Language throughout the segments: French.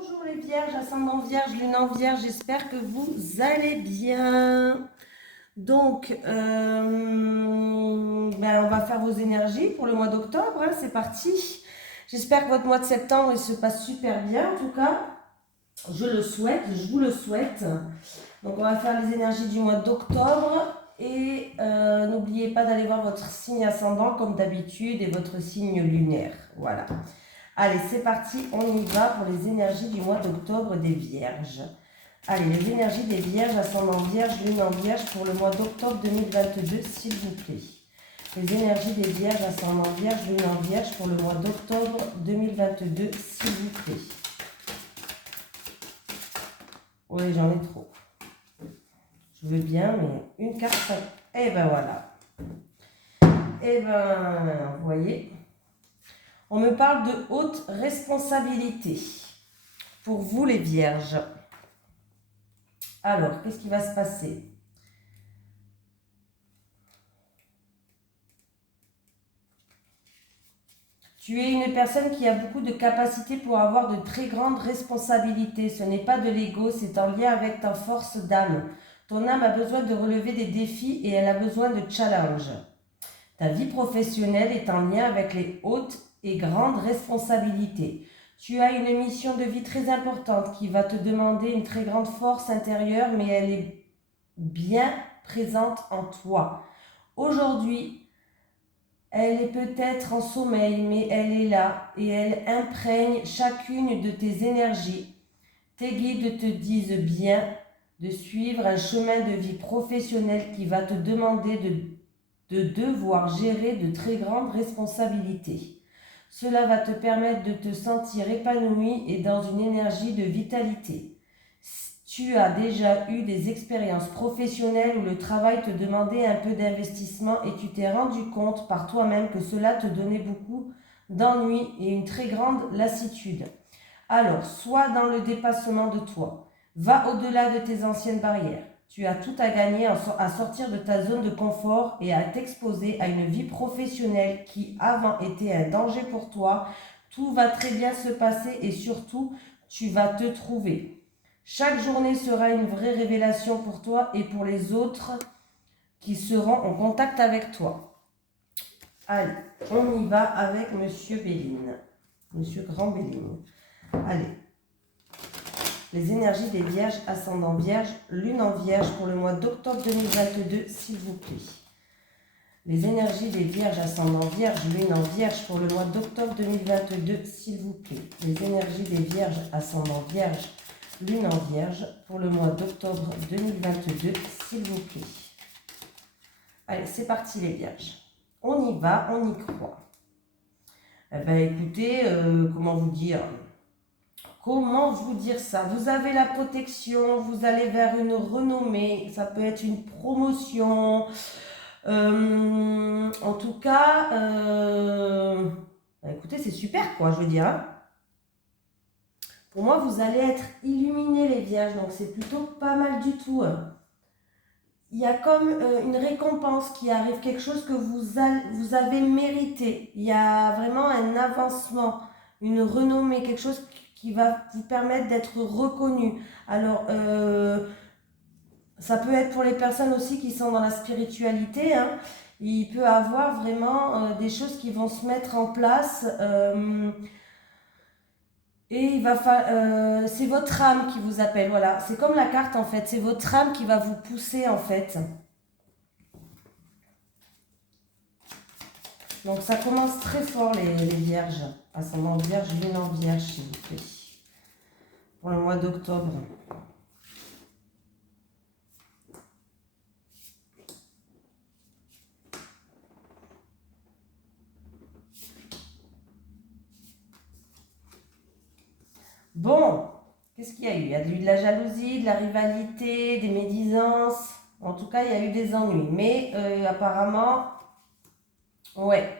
Bonjour les vierges, ascendant vierge, lune en vierge, j'espère que vous allez bien. Donc, on va faire vos énergies pour le mois d'octobre, hein, c'est parti. J'espère que votre mois de septembre, il se passe super bien en tout cas. Je le souhaite, je vous le souhaite. Donc, on va faire les énergies du mois d'octobre. Et n'oubliez pas d'aller voir votre signe ascendant comme d'habitude et votre signe lunaire. Voilà. Allez, c'est parti, on y va pour les énergies du mois d'octobre des Vierges. Allez, les énergies des Vierges, ascendant Vierge, lune en Vierge pour le mois d'octobre 2022, s'il vous plaît. Les énergies des Vierges, ascendant Vierge, lune en Vierge pour le mois d'octobre 2022, s'il vous plaît. Oui, j'en ai trop. Je veux bien, mais une carte, ça... Et ben voilà. Et ben, vous voyez... On me parle de haute responsabilité pour vous les vierges. Alors, qu'est-ce qui va se passer? Tu es une personne qui a beaucoup de capacités pour avoir de très grandes responsabilités. Ce n'est pas de l'ego, c'est en lien avec ta force d'âme. Ton âme a besoin de relever des défis et elle a besoin de challenges. Ta vie professionnelle est en lien avec les hautes et grandes responsabilités. Tu as une mission de vie très importante qui va te demander une très grande force intérieure, mais elle est bien présente en toi. Aujourd'hui, elle est peut-être en sommeil, mais elle est là et elle imprègne chacune de tes énergies. Tes guides te disent bien de suivre un chemin de vie professionnel qui va te demander de devoir gérer de très grandes responsabilités. Cela va te permettre de te sentir épanoui et dans une énergie de vitalité. Tu as déjà eu des expériences professionnelles où le travail te demandait un peu d'investissement et tu t'es rendu compte par toi-même que cela te donnait beaucoup d'ennui et une très grande lassitude. Alors, sois dans le dépassement de toi. Va au-delà de tes anciennes barrières. Tu as tout à gagner à sortir de ta zone de confort et à t'exposer à une vie professionnelle qui avant était un danger pour toi. Tout va très bien se passer et surtout, tu vas te trouver. Chaque journée sera une vraie révélation pour toi et pour les autres qui seront en contact avec toi. Allez, on y va avec Monsieur Béline. Monsieur Grand Béline. Allez. Les énergies des Vierges, ascendant Vierge, lune en Vierge pour le mois d'octobre 2022, s'il vous plaît. Les énergies des Vierges, ascendant Vierge, lune en Vierge pour le mois d'octobre 2022, s'il vous plaît. Les énergies des Vierges, ascendant Vierge, lune en Vierge pour le mois d'octobre 2022, s'il vous plaît. Allez, c'est parti les Vierges. On y va, on y croit. Eh bien, écoutez, comment vous dire ça? Vous avez la protection, vous allez vers une renommée, ça peut être une promotion. En tout cas, écoutez, c'est super quoi, je veux dire. Hein. Pour moi, vous allez être illuminés les Vierges, donc c'est plutôt pas mal du tout. Il y a comme une récompense qui arrive, quelque chose que vous avez mérité. Il y a vraiment un avancement, une renommée, quelque chose qui va vous permettre d'être reconnu. Alors, ça peut être pour les personnes aussi qui sont dans la spiritualité. Hein. Il peut y avoir vraiment des choses qui vont se mettre en place. Et c'est votre âme qui vous appelle, voilà. C'est comme la carte en fait, c'est votre âme qui va vous pousser en fait. Donc ça commence très fort les vierges. Ascendant vierge, lune en vierge s'il vous plaît. Pour le mois d'octobre. Bon, qu'est-ce qu'il y a eu? Il y a eu de la jalousie, de la rivalité, des médisances. En tout cas, il y a eu des ennuis. Mais apparemment, ouais.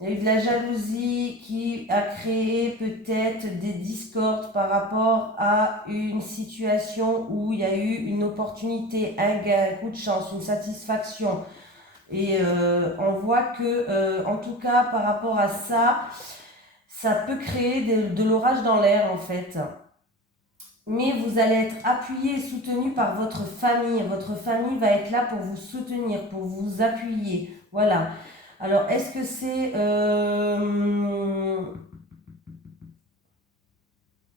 Il y a eu de la jalousie qui a créé peut-être des discordes par rapport à une situation où il y a eu une opportunité, un gain, un coup de chance, une satisfaction. Et on voit que, en tout cas, par rapport à ça, ça peut créer de l'orage dans l'air en fait. Mais vous allez être appuyé et soutenu par votre famille. Votre famille va être là pour vous soutenir, pour vous appuyer. Voilà. Alors, est-ce que c'est...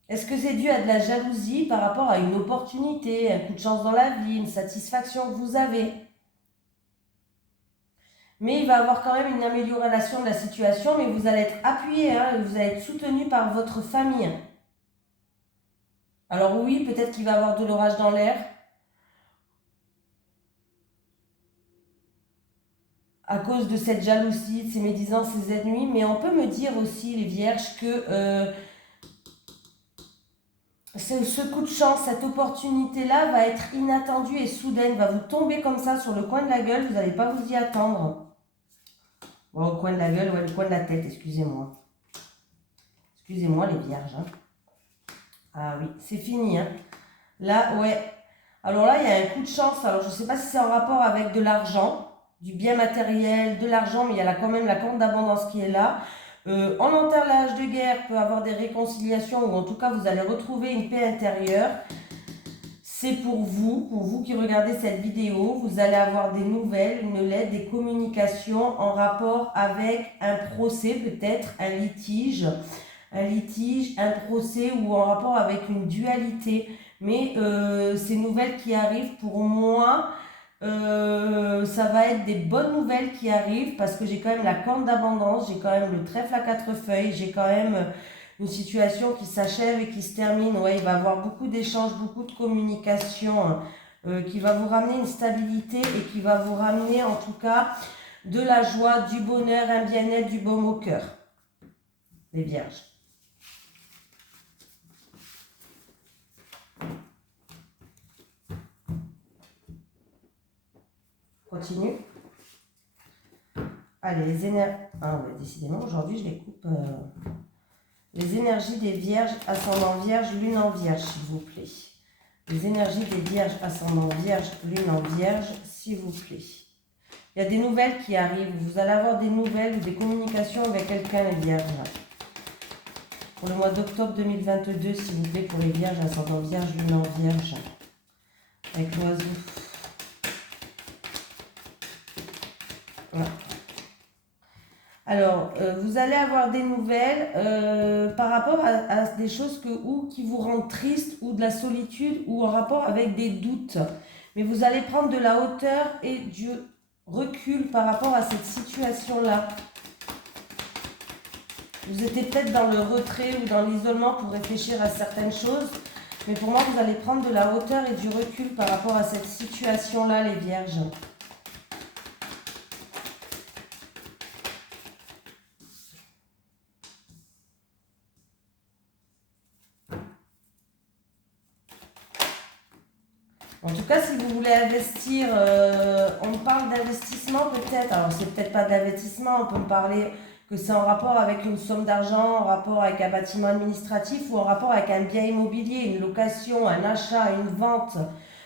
est-ce que c'est dû à de la jalousie par rapport à une opportunité, un coup de chance dans la vie, une satisfaction que vous avez? Mais il va y avoir quand même une amélioration de la situation, mais vous allez être appuyé, hein, vous allez être soutenu par votre famille. Alors oui, peut-être qu'il va y avoir de l'orage dans l'air à cause de cette jalousie, de ces médisances, ces ennemis, mais on peut me dire aussi, les vierges, que ce coup de chance, cette opportunité-là va être inattendue et soudaine, va vous tomber comme ça sur le coin de la gueule, vous n'allez pas vous y attendre. Bon, au coin de la gueule, ouais, le coin de la tête, excusez-moi. Excusez-moi les vierges. Hein. Ah oui, c'est fini. Hein. Là, ouais. Alors là, il y a un coup de chance. Alors, je ne sais pas si c'est en rapport avec de l'argent, du bien matériel, de l'argent, mais il y a là, quand même la corde d'abondance qui est là. En enterrage de guerre, peut avoir des réconciliations, ou en tout cas, vous allez retrouver une paix intérieure. C'est pour vous qui regardez cette vidéo, vous allez avoir des nouvelles, une lettre, des communications en rapport avec un procès, peut-être un litige, un procès ou en rapport avec une dualité. Mais ces nouvelles qui arrivent, pour moi, ça va être des bonnes nouvelles qui arrivent parce que j'ai quand même la corne d'abondance, j'ai quand même le trèfle à 4 feuilles, j'ai quand même une situation qui s'achève et qui se termine. Ouais, il va y avoir beaucoup d'échanges, beaucoup de communication qui va vous ramener une stabilité et qui va vous ramener en tout cas de la joie, du bonheur, un bien-être, du baume au cœur. Les vierges. Continue. Allez, les énergies... Ah ouais, décidément, aujourd'hui, je les coupe... Les énergies des vierges, ascendant vierge, lune en vierge, s'il vous plaît. Les énergies des vierges, ascendant vierge, lune en vierge, s'il vous plaît. Il y a des nouvelles qui arrivent. Vous allez avoir des nouvelles ou des communications avec quelqu'un, les vierges. Pour le mois d'octobre 2022, s'il vous plaît, pour les vierges, ascendant vierge, lune en vierge. Avec l'oiseau. Voilà. Alors, vous allez avoir des nouvelles par rapport à des choses qui vous rendent triste ou de la solitude ou en rapport avec des doutes. Mais vous allez prendre de la hauteur et du recul par rapport à cette situation-là. Vous étiez peut-être dans le retrait ou dans l'isolement pour réfléchir à certaines choses. Mais pour moi, vous allez prendre de la hauteur et du recul par rapport à cette situation-là, les vierges. En tout cas, si vous voulez investir, on parle d'investissement peut-être. Alors, c'est peut-être pas d'investissement, on peut me parler que c'est en rapport avec une somme d'argent, en rapport avec un bâtiment administratif ou en rapport avec un bien immobilier, une location, un achat, une vente.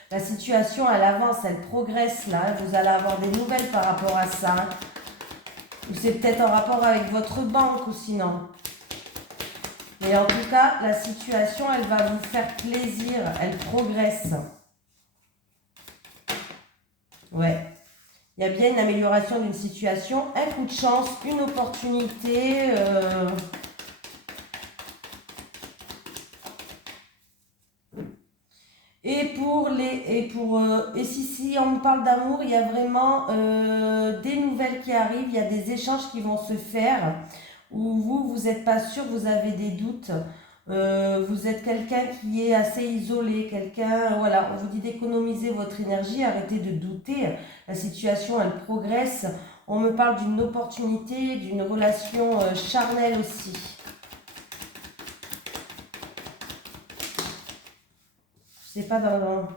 La situation, elle avance, elle progresse là. Vous allez avoir des nouvelles par rapport à ça. Ou c'est peut-être en rapport avec votre banque ou sinon. Mais en tout cas, la situation, elle va vous faire plaisir, elle progresse. Ouais. Il y a bien une amélioration d'une situation, un coup de chance, une opportunité. Et si on me parle d'amour, il y a vraiment des nouvelles qui arrivent, il y a des échanges qui vont se faire où vous n'êtes pas sûr, vous avez des doutes. Vous êtes quelqu'un qui est assez isolé, quelqu'un, voilà, on vous dit d'économiser votre énergie, arrêtez de douter, la situation elle progresse, on me parle d'une opportunité, d'une relation charnelle aussi. Je sais pas dans...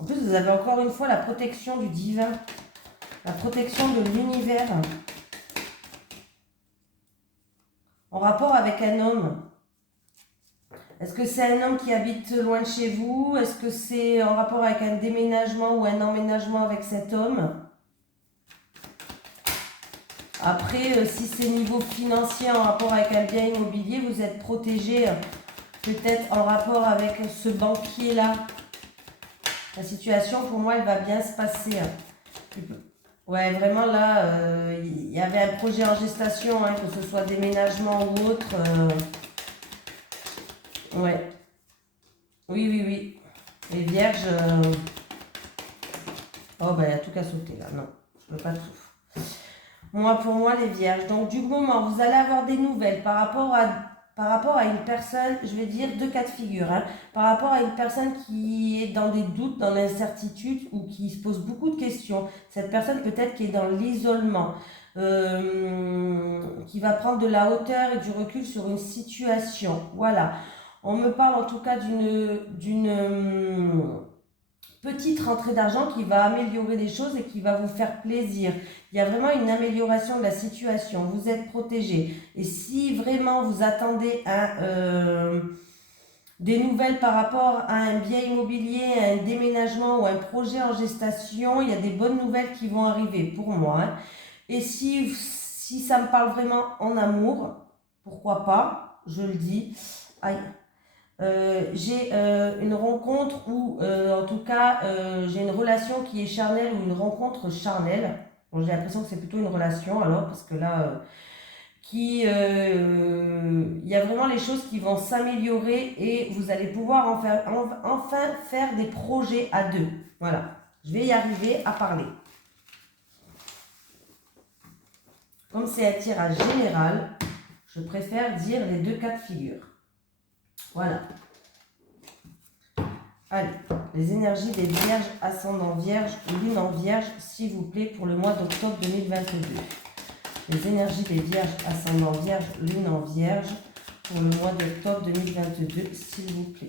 En plus, vous avez encore une fois la protection du divin, la protection de l'univers. En rapport avec un homme. Est-ce que c'est un homme qui habite loin de chez vous? Est-ce que c'est en rapport avec un déménagement ou un emménagement avec cet homme? Après, si c'est niveau financier en rapport avec un bien immobilier, vous êtes protégé peut-être en rapport avec ce banquier-là. La situation, pour moi, elle va bien se passer. Ouais, vraiment là, il y avait un projet en gestation, hein, que ce soit déménagement ou autre. Ouais, oui, oui, oui. Les vierges. Oh, ben, il y a tout qu'à sauter là. Non, je veux pas tout. Moi, pour moi, les vierges. Donc, du moment, vous allez avoir des nouvelles par rapport à une personne, je vais dire deux cas de figure, hein, par rapport à une personne qui est dans des doutes, dans l'incertitude ou qui se pose beaucoup de questions. Cette personne peut-être qui est dans l'isolement, qui va prendre de la hauteur et du recul sur une situation. Voilà. On me parle en tout cas d'une petite rentrée d'argent qui va améliorer les choses et qui va vous faire plaisir. Il y a vraiment une amélioration de la situation. Vous êtes protégé. Et si vraiment vous attendez des nouvelles par rapport à un bien immobilier, à un déménagement ou un projet en gestation, il y a des bonnes nouvelles qui vont arriver pour moi, hein. Et si ça me parle vraiment en amour, pourquoi pas, je le dis. Aïe. J'ai une rencontre ou en tout cas j'ai une relation qui est charnelle ou une rencontre charnelle. Bon, j'ai l'impression que c'est plutôt une relation alors parce que là il y a vraiment les choses qui vont s'améliorer et vous allez pouvoir enfin faire des projets à deux. Voilà, je vais y arriver à parler. Comme c'est un tirage général, je préfère dire les deux cas de figure. Voilà. Allez, les énergies des vierges, ascendant vierge, lune en vierge, s'il vous plaît, pour le mois d'octobre 2022. Les énergies des vierges, ascendant vierge, lune en vierge, pour le mois d'octobre 2022, s'il vous plaît.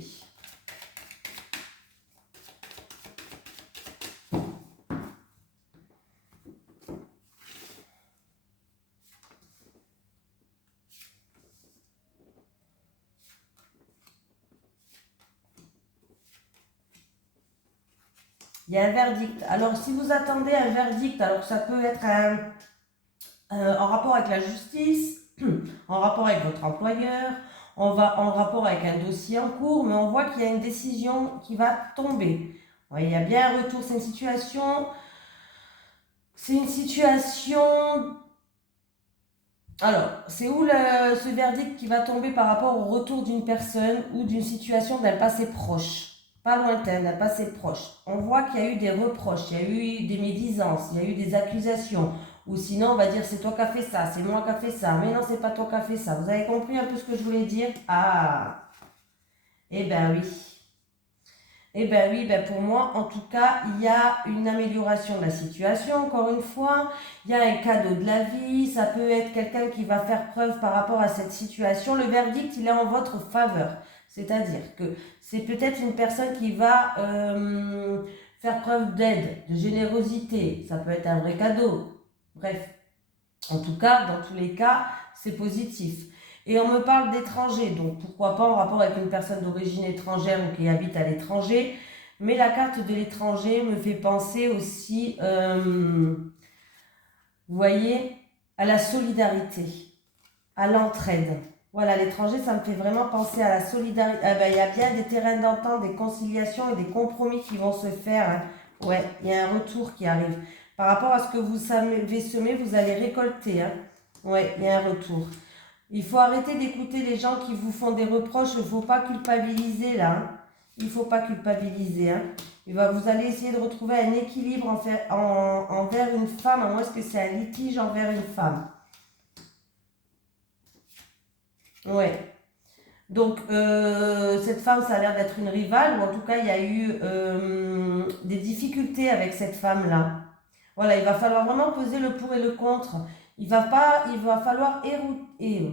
Il y a un verdict. Alors, si vous attendez un verdict, alors ça peut être en rapport avec la justice, en rapport avec votre employeur, en rapport avec un dossier en cours, mais on voit qu'il y a une décision qui va tomber. Ouais, il y a bien un retour, c'est une situation... Alors, c'est où ce verdict qui va tomber par rapport au retour d'une personne ou d'une situation d'un passé proche? Pas lointain, d'un passé proche. On voit qu'il y a eu des reproches, il y a eu des médisances, il y a eu des accusations. Ou sinon, on va dire c'est toi qui as fait ça, c'est moi qui ai fait ça. Mais non, c'est pas toi qui as fait ça. Vous avez compris un peu ce que je voulais dire? Ah, eh ben oui. Eh bien oui, ben pour moi, en tout cas, il y a une amélioration de la situation, encore une fois. Il y a un cadeau de la vie, ça peut être quelqu'un qui va faire preuve par rapport à cette situation. Le verdict, il est en votre faveur. C'est-à-dire que c'est peut-être une personne qui va faire preuve d'aide, de générosité. Ça peut être un vrai cadeau. Bref, en tout cas, dans tous les cas, c'est positif. Et on me parle d'étrangers, donc pourquoi pas en rapport avec une personne d'origine étrangère ou qui habite à l'étranger. Mais la carte de l'étranger me fait penser aussi, vous voyez, à la solidarité, à l'entraide. Voilà, l'étranger, ça me fait vraiment penser à la solidarité. Ah ben, il y a bien des terrains d'entente, des conciliations et des compromis qui vont se faire, hein. Ouais, il y a un retour qui arrive. Par rapport à ce que vous avez semé, vous allez récolter, hein. Ouais, il y a un retour. Il faut arrêter d'écouter les gens qui vous font des reproches. Il ne faut pas culpabiliser là, hein. Il ne faut pas culpabiliser, hein. Vous allez essayer de retrouver un équilibre envers une femme, à moins que c'est un litige envers une femme. Ouais. Donc, cette femme, ça a l'air d'être une rivale, ou en tout cas, il y a eu des difficultés avec cette femme-là. Voilà, il va falloir vraiment peser le pour et le contre. Il va falloir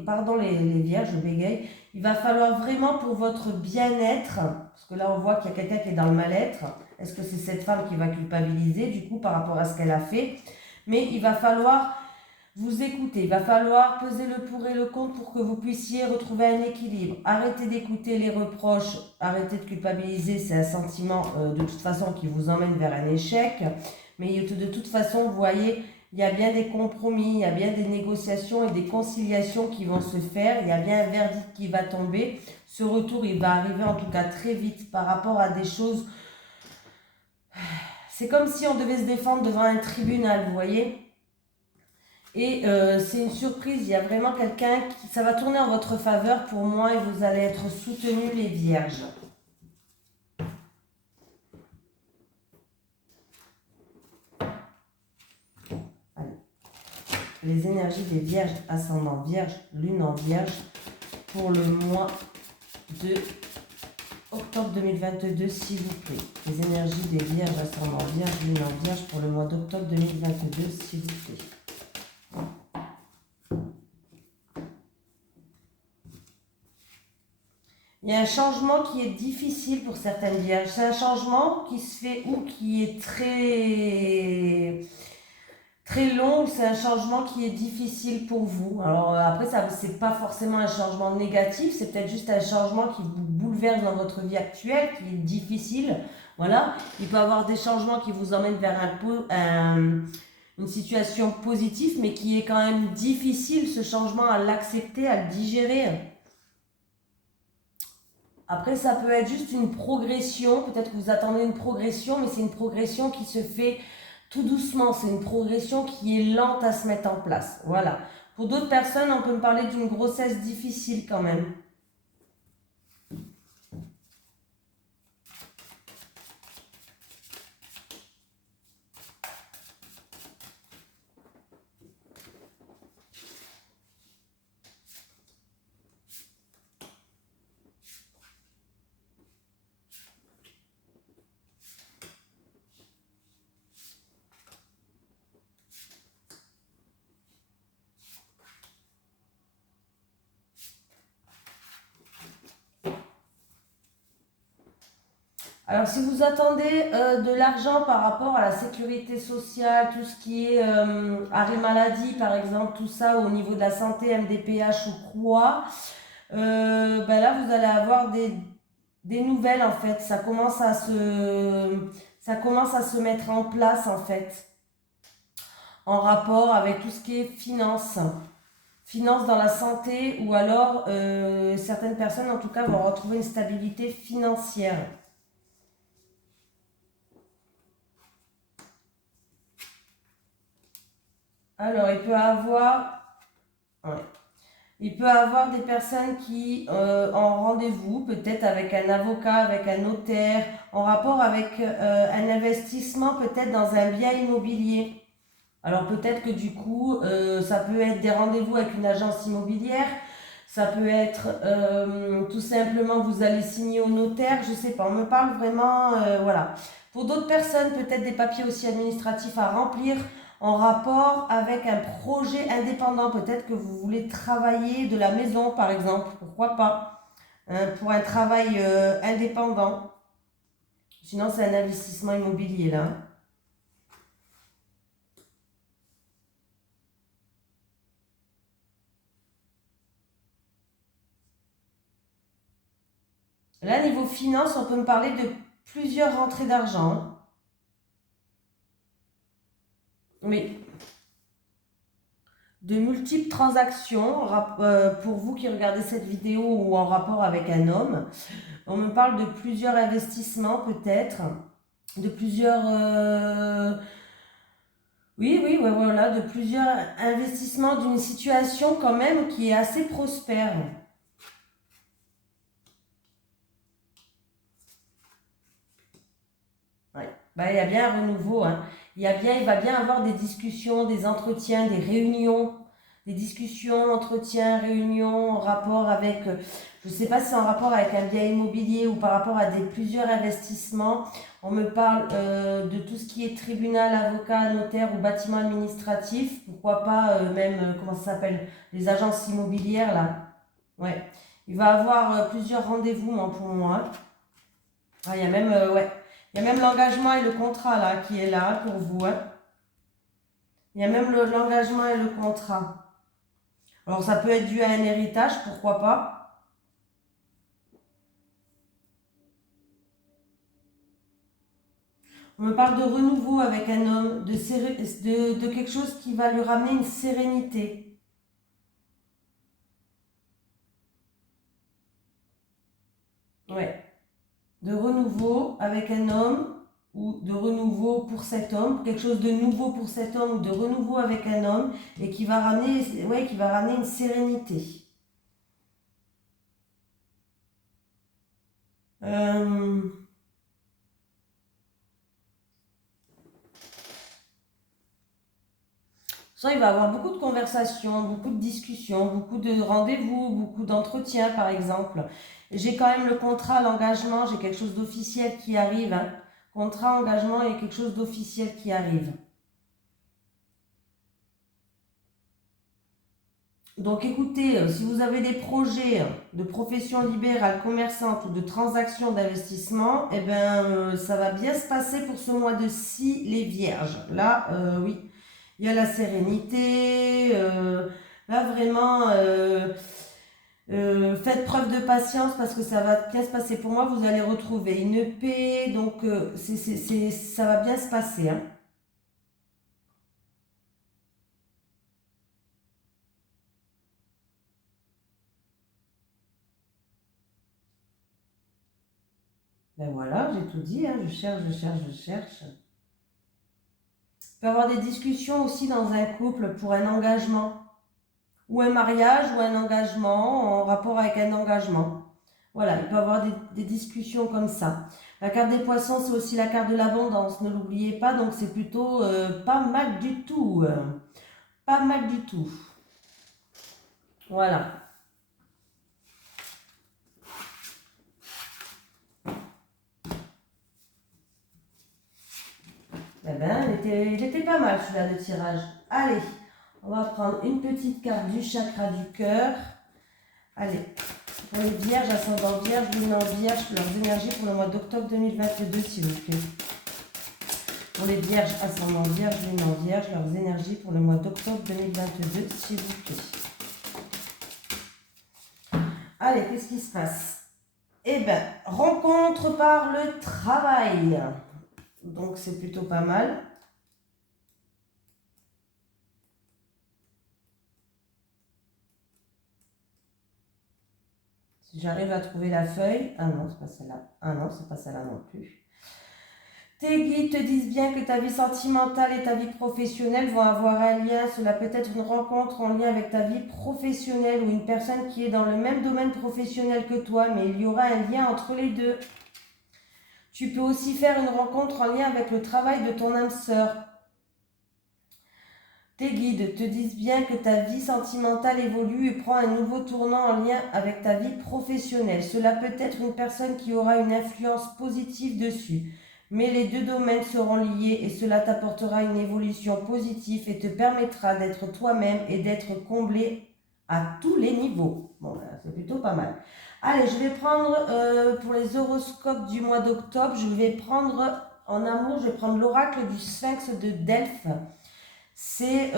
pardon les vierges, je bégaye. Il va falloir vraiment pour votre bien-être, parce que là on voit qu'il y a quelqu'un qui est dans le mal-être. Est-ce que c'est cette femme qui va culpabiliser du coup par rapport à ce qu'elle a fait? Mais il va falloir Vous écoutez, il va falloir peser le pour et le contre pour que vous puissiez retrouver un équilibre. Arrêtez d'écouter les reproches, arrêtez de culpabiliser, c'est un sentiment de toute façon qui vous emmène vers un échec. Mais de toute façon, vous voyez, il y a bien des compromis, il y a bien des négociations et des conciliations qui vont se faire, il y a bien un verdict qui va tomber. Ce retour, il va arriver en tout cas très vite par rapport à des choses. C'est comme si on devait se défendre devant un tribunal, vous voyez. Et c'est une surprise, il y a vraiment quelqu'un qui... Ça va tourner en votre faveur pour moi et vous allez être soutenus les vierges. Allez. Les énergies des vierges, ascendant vierge, lune en vierge, pour le mois de octobre 2022, s'il vous plaît. Les énergies des vierges, ascendant vierge, lune en vierge, pour le mois d'octobre 2022, s'il vous plaît. Il y a un changement qui est difficile pour certaines vierges. C'est un changement qui se fait ou qui est très long, ou c'est un changement qui est difficile pour vous. Alors après, ça c'est pas forcément un changement négatif, c'est peut-être juste un changement qui vous bouleverse dans votre vie actuelle, qui est difficile. Voilà. Il peut y avoir des changements qui vous emmènent vers une situation positive, mais qui est quand même difficile, ce changement, à l'accepter, à le digérer. Après, ça peut être juste une progression. Peut-être que vous attendez une progression, mais c'est une progression qui se fait tout doucement. C'est une progression qui est lente à se mettre en place. Voilà. Pour d'autres personnes, on peut me parler d'une grossesse difficile quand même. Alors, si vous attendez de l'argent par rapport à la sécurité sociale, tout ce qui est arrêt maladie, par exemple, tout ça au niveau de la santé, MDPH ou quoi, ben là, vous allez avoir des nouvelles, en fait. Ça commence à se mettre en place, en fait, en rapport avec tout ce qui est finance. Finance dans la santé, ou alors certaines personnes, en tout cas, vont retrouver une stabilité financière. Alors, il peut avoir des personnes qui en rendez-vous, peut-être avec un avocat, avec un notaire, en rapport avec un investissement, peut-être dans un bien immobilier. Alors, peut-être que du coup, ça peut être des rendez-vous avec une agence immobilière, ça peut être tout simplement vous allez signer au notaire, je sais pas, on me parle vraiment, voilà. Pour d'autres personnes, peut-être des papiers aussi administratifs à remplir en rapport avec un projet indépendant. Peut-être que vous voulez travailler de la maison, par exemple, pourquoi pas, hein, pour un travail indépendant. Sinon, c'est un investissement immobilier, là. Là, niveau finance, on peut me parler de plusieurs rentrées d'argent, hein. Oui. De multiples transactions pour vous qui regardez cette vidéo ou en rapport avec un homme. On me parle de plusieurs investissements peut-être, de plusieurs... Oui, oui, ouais, voilà, de plusieurs investissements d'une situation quand même qui est assez prospère. Ouais. Bah, il y a bien un renouveau, hein. Il va bien avoir des discussions, des entretiens, des réunions, des discussions, entretiens, réunions en rapport avec, je ne sais pas si c'est en rapport avec un bien immobilier ou par rapport à plusieurs investissements. On me parle de tout ce qui est tribunal, avocat, notaire ou bâtiment administratif. Pourquoi pas même, comment ça s'appelle, les agences immobilières là. Ouais. Il va avoir plusieurs rendez-vous pour moi. Ah, il y a même, ouais. Il y a même l'engagement et le contrat là qui est là pour vous, hein. Il y a même l'engagement et le contrat. Alors, ça peut être dû à un héritage, pourquoi pas. On me parle de renouveau avec un homme, de quelque chose qui va lui ramener une sérénité. Ouais. De renouveau avec un homme ou de renouveau pour cet homme, quelque chose de nouveau pour cet homme ou de renouveau avec un homme et qui va ramener, ouais, qui va ramener une sérénité. Ça, il va avoir beaucoup de conversations, beaucoup de discussions, beaucoup de rendez-vous, beaucoup d'entretiens, par exemple. J'ai quand même le contrat, l'engagement, j'ai quelque chose d'officiel qui arrive. Hein. Contrat, engagement, il y a quelque chose d'officiel qui arrive. Donc écoutez, si vous avez des projets de profession libérale, commerçante ou de transactions d'investissement, eh ben, ça va bien se passer pour ce mois de 6, les vierges. Là, oui, il y a la sérénité. Là, vraiment, faites preuve de patience parce que ça va bien se passer. Pour moi, vous allez retrouver une paix. Donc, ça va bien se passer. Hein. Ben voilà, j'ai tout dit. Hein. Je cherche, je cherche, je cherche. Il peut y avoir des discussions aussi dans un couple pour un engagement. Ou un mariage ou un engagement en rapport avec un engagement. Voilà, il peut y avoir des discussions comme ça. La carte des poissons, c'est aussi la carte de l'abondance, ne l'oubliez pas, donc c'est plutôt pas mal du tout. Pas mal du tout. Voilà. Eh ben, il était pas mal celui-là de tirage. Allez, on va prendre une petite carte du chakra du cœur. Allez, pour les vierges, ascendant vierge, lune en vierge, leurs énergies pour le mois d'octobre 2022, s'il vous plaît. Pour les vierges, ascendant vierge, lune en vierge, leurs énergies pour le mois d'octobre 2022, s'il vous plaît. Allez, qu'est-ce qui se passe? Eh bien, rencontre par le travail. Donc, c'est plutôt pas mal. Si j'arrive à trouver la feuille... Ah non, c'est pas celle-là. Ah non, c'est pas celle-là non plus. Tes guides te disent bien que ta vie sentimentale et ta vie professionnelle vont avoir un lien. Cela peut être une rencontre en lien avec ta vie professionnelle ou une personne qui est dans le même domaine professionnel que toi, mais il y aura un lien entre les deux. Tu peux aussi faire une rencontre en lien avec le travail de ton âme sœur. Tes guides te disent bien que ta vie sentimentale évolue et prend un nouveau tournant en lien avec ta vie professionnelle. Cela peut être une personne qui aura une influence positive dessus. Mais les deux domaines seront liés et cela t'apportera une évolution positive et te permettra d'être toi-même et d'être comblé à tous les niveaux. Bon, c'est plutôt pas mal. Allez, je vais prendre pour les horoscopes du mois d'octobre, je vais prendre en amour, je vais prendre l'oracle du Sphinx de Delphes. C'est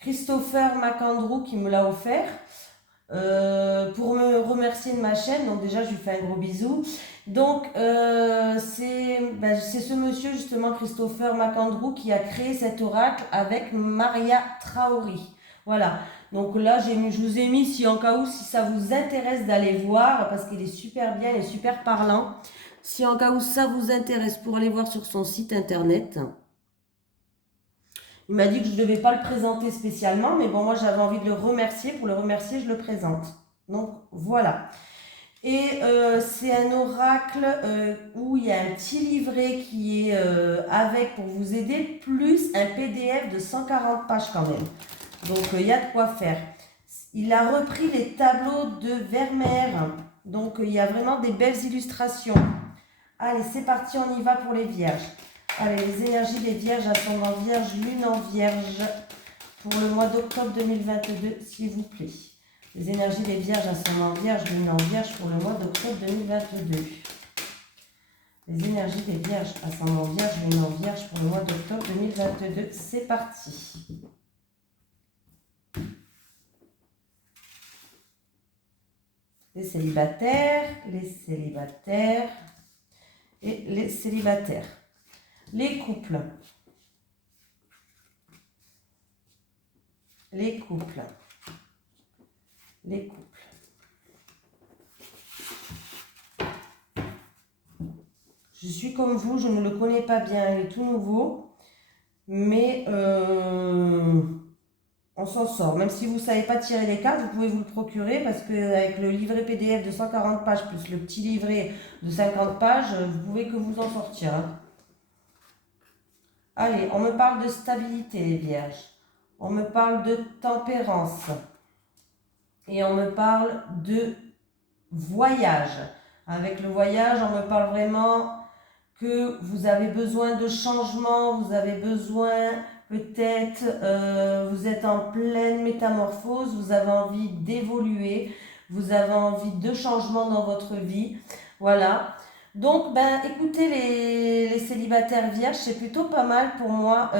Christopher McAndrew qui me l'a offert pour me remercier de ma chaîne. Donc déjà, je lui fais un gros bisou. Donc, c'est ce monsieur, justement, Christopher McAndrew, qui a créé cet oracle avec Maria Traoré. Voilà. Donc là, je vous ai mis, si en cas où, si ça vous intéresse d'aller voir, parce qu'il est super bien, il est super parlant. Si en cas où ça vous intéresse, pour aller voir sur son site internet. Il m'a dit que je ne devais pas le présenter spécialement, mais bon, moi j'avais envie de le remercier. Pour le remercier, je le présente. Donc voilà. Et c'est un oracle où il y a un petit livret qui est avec pour vous aider, plus un PDF de 140 pages quand même. Donc il y a de quoi faire. Il a repris les tableaux de Vermeer. Donc il y a vraiment des belles illustrations. Allez, c'est parti, on y va pour les vierges. Allez, les énergies des vierges, ascendant vierge, lune en vierge, pour le mois d'octobre 2022, s'il vous plaît. Les énergies des vierges, ascendant vierge, lune en vierge, pour le mois d'octobre 2022. Les énergies des vierges, ascendant vierge, lune en vierge pour le mois d'octobre 2022. C'est parti. Les célibataires et les célibataires. Les couples. Les couples. Les couples. Je suis comme vous, je ne le connais pas bien, il est tout nouveau, mais on s'en sort. Même si vous ne savez pas tirer les cartes, vous pouvez vous le procurer parce qu'avec le livret PDF de 140 pages plus le petit livret de 50 pages, vous pouvez que vous en sortir. Hein. Allez, on me parle de stabilité, les vierges. On me parle de tempérance. Et on me parle de voyage. Avec le voyage, on me parle vraiment que vous avez besoin de changement, vous avez besoin peut-être, vous êtes en pleine métamorphose, vous avez envie d'évoluer, vous avez envie de changement dans votre vie. Voilà. Donc, ben, écoutez, les célibataires vierges, c'est plutôt pas mal pour moi.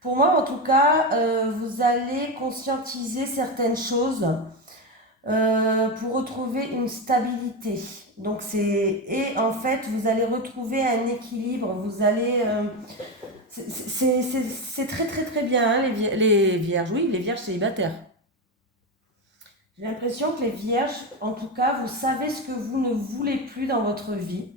Pour moi, en tout cas, vous allez conscientiser certaines choses pour retrouver une stabilité. Donc et en fait, vous allez retrouver un équilibre. Vous allez, c'est très très très bien hein, les vierges. Oui, les vierges célibataires. J'ai l'impression que les vierges, en tout cas, vous savez ce que vous ne voulez plus dans votre vie.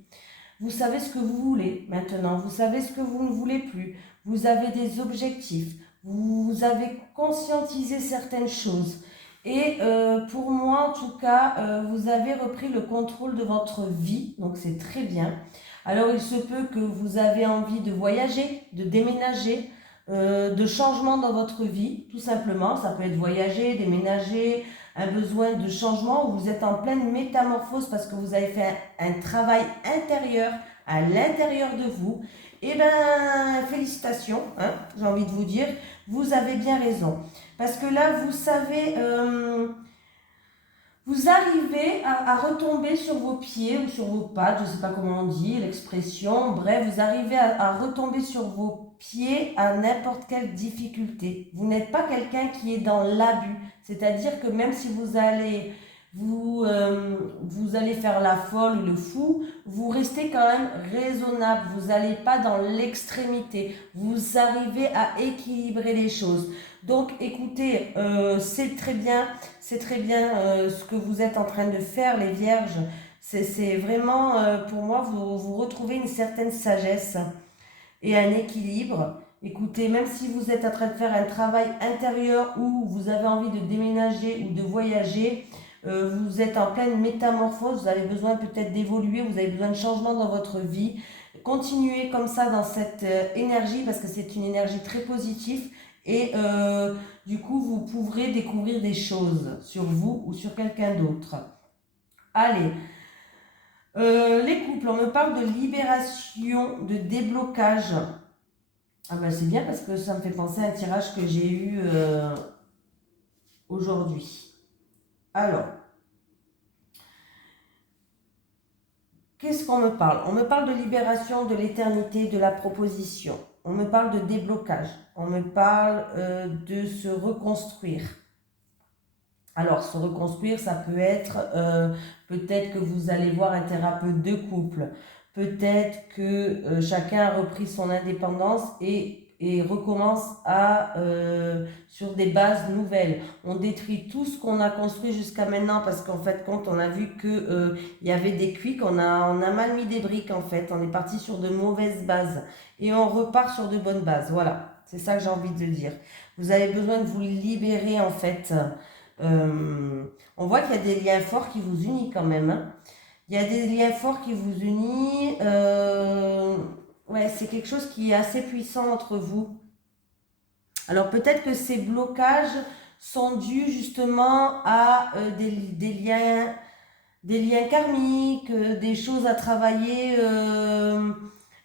Vous savez ce que vous voulez maintenant. Vous savez ce que vous ne voulez plus. Vous avez des objectifs. Vous avez conscientisé certaines choses. Et pour moi, en tout cas, vous avez repris le contrôle de votre vie. Donc, c'est très bien. Alors, il se peut que vous avez envie de voyager, de déménager, de changement dans votre vie, tout simplement. Ça peut être voyager, déménager, un besoin de changement où vous êtes en pleine métamorphose parce que vous avez fait un travail intérieur à l'intérieur de vous. Eh bien, félicitations, hein, j'ai envie de vous dire, vous avez bien raison. Parce que là, vous savez, vous arrivez à retomber sur vos pieds ou sur vos pattes, je ne sais pas comment on dit, l'expression, bref, vous arrivez à retomber sur vos pieds à n'importe quelle difficulté. Vous n'êtes pas quelqu'un qui est dans l'abus, c'est-à-dire que même si vous allez vous allez faire la folle ou le fou, vous restez quand même raisonnable, vous n'allez pas dans l'extrémité, vous arrivez à équilibrer les choses. Donc écoutez, c'est très bien ce que vous êtes en train de faire les vierges, c'est vraiment pour moi vous retrouvez une certaine sagesse et un équilibre. Écoutez, même si vous êtes en train de faire un travail intérieur ou vous avez envie de déménager ou de voyager, vous êtes en pleine métamorphose, vous avez besoin peut-être d'évoluer, vous avez besoin de changement dans votre vie. Continuez comme ça dans cette énergie parce que c'est une énergie très positive et du coup vous pourrez découvrir des choses sur vous ou sur quelqu'un d'autre. Allez, les couples, on me parle de libération, de déblocage. Ah ben c'est bien parce que ça me fait penser à un tirage que j'ai eu aujourd'hui. Alors, qu'est-ce qu'on me parle? On me parle de libération, de l'éternité, de la proposition. On me parle de déblocage. On me parle de se reconstruire. Alors, se reconstruire, ça peut être peut-être que vous allez voir un thérapeute de couple. Peut-être que chacun a repris son indépendance et recommence sur des bases nouvelles. On détruit tout ce qu'on a construit jusqu'à maintenant parce qu'en fait, quand on a vu que il y avait des cuics, on a mal mis des briques en fait. On est parti sur de mauvaises bases et on repart sur de bonnes bases. Voilà, c'est ça que j'ai envie de dire. Vous avez besoin de vous libérer en fait. On voit qu'il y a des liens forts qui vous unissent quand même. Hein. Il y a des liens forts qui vous unissent. Ouais, c'est quelque chose qui est assez puissant entre vous. Alors peut-être que ces blocages sont dus justement à des liens karmiques, des choses à travailler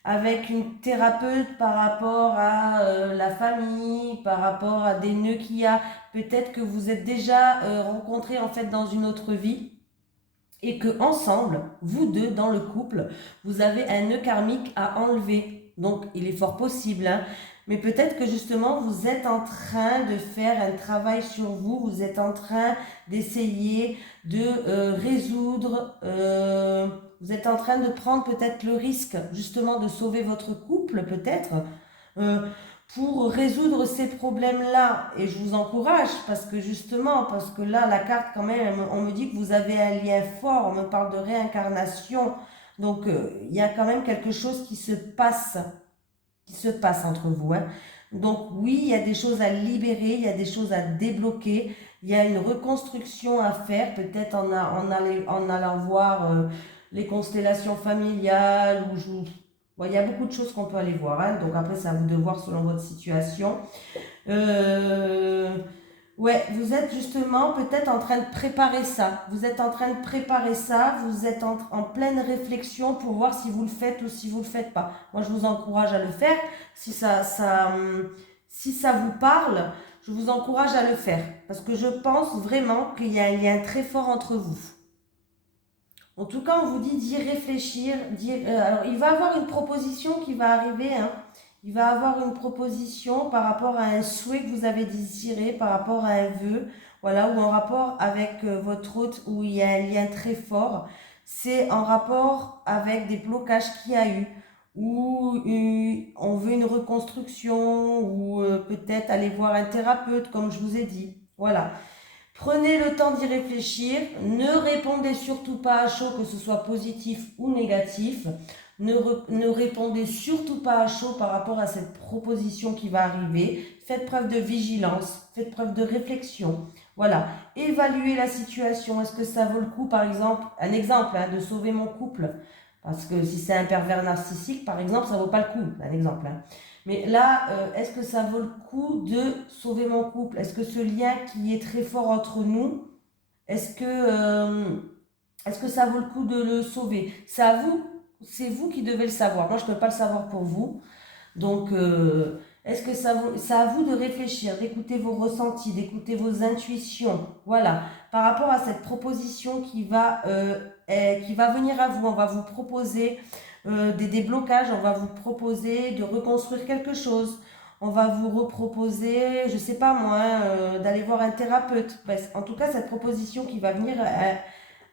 avec une thérapeute par rapport à la famille, par rapport à des nœuds qu'il y a. Peut-être que vous êtes déjà rencontrés en fait dans une autre vie et que ensemble, vous deux, dans le couple, vous avez un nœud karmique à enlever. Donc, il est fort possible, hein. Mais peut-être que justement, vous êtes en train de faire un travail sur vous, vous êtes en train d'essayer de résoudre, vous êtes en train de prendre peut-être le risque justement de sauver votre couple, peut-être, euh, pour résoudre ces problèmes-là. Et je vous encourage, parce que justement, parce que là, la carte quand même, on me dit que vous avez un lien fort, on me parle de réincarnation. Donc, il y a quand même quelque chose qui se passe entre vous, hein. Donc oui, il y a des choses à libérer, il y a des choses à débloquer, il y a une reconstruction à faire, peut-être en allant voir les constellations familiales, bon, il y a beaucoup de choses qu'on peut aller voir, hein. Donc après, c'est à vous de voir selon votre situation. Ouais, vous êtes justement peut-être en train de préparer ça. Vous êtes en train de préparer ça, vous êtes en pleine réflexion pour voir si vous le faites ou si vous le faites pas. Moi, je vous encourage à le faire. Si ça vous parle, je vous encourage à le faire. Parce que je pense vraiment qu'il y a un lien très fort entre vous. En tout cas, on vous dit d'y réfléchir. Alors, il va y avoir une proposition qui va arriver, hein. Il va avoir une proposition par rapport à un souhait que vous avez désiré, par rapport à un vœu, voilà, ou en rapport avec votre hôte, où il y a un lien très fort. C'est en rapport avec des blocages qu'il y a eu, ou on veut une reconstruction, ou peut-être aller voir un thérapeute, comme je vous ai dit. Voilà. Prenez le temps d'y réfléchir. Ne répondez surtout pas à chaud, que ce soit positif ou négatif. Ne répondez surtout pas à chaud par rapport à cette proposition qui va arriver. Faites preuve de vigilance, faites preuve de réflexion. Voilà, évaluez la situation. Est-ce que ça vaut le coup, par exemple, un exemple, hein, de sauver mon couple? Parce que si c'est un pervers narcissique, par exemple, ça ne vaut pas le coup, un exemple, hein. Mais là, est-ce que ça vaut le coup de sauver mon couple? Est-ce que ce lien qui est très fort entre nous, est-ce que ça vaut le coup de le sauver? C'est à vous, c'est vous qui devez le savoir. Moi, je ne peux pas le savoir pour vous. Donc, est-ce que c'est à vous de réfléchir, d'écouter vos ressentis, d'écouter vos intuitions. Voilà, par rapport à cette proposition qui va venir à vous, on va vous proposer des déblocages, on va vous proposer de reconstruire quelque chose. On va vous reproposer, je sais pas moi, d'aller voir un thérapeute. Bref, en tout cas, cette proposition qui va venir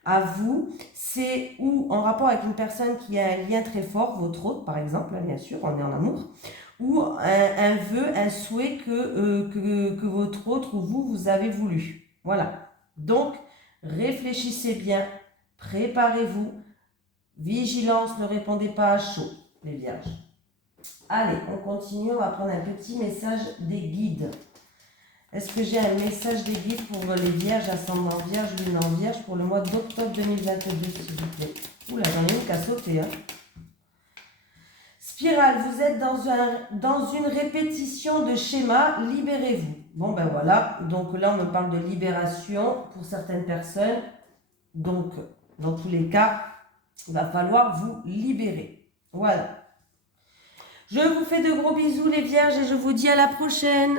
à vous, c'est ou en rapport avec une personne qui a un lien très fort, votre hôte par exemple, bien sûr, on est en amour, ou un vœu, un souhait que votre autre ou vous avez voulu. Voilà. Donc, réfléchissez bien, préparez-vous. Vigilance, ne répondez pas à chaud, les vierges. Allez, on continue, on va prendre un petit message des guides. Est-ce que j'ai un message des guides pour les vierges, ascendant vierge, lune en vierge, pour le mois d'octobre 2022, s'il vous plaît? Oula, j'en ai une qui a sauté, hein. Spirale, vous êtes dans une répétition de schéma, libérez-vous. Bon, ben voilà, donc là, on me parle de libération pour certaines personnes. Donc, dans tous les cas, il va falloir vous libérer. Voilà. Je vous fais de gros bisous les vierges et je vous dis à la prochaine.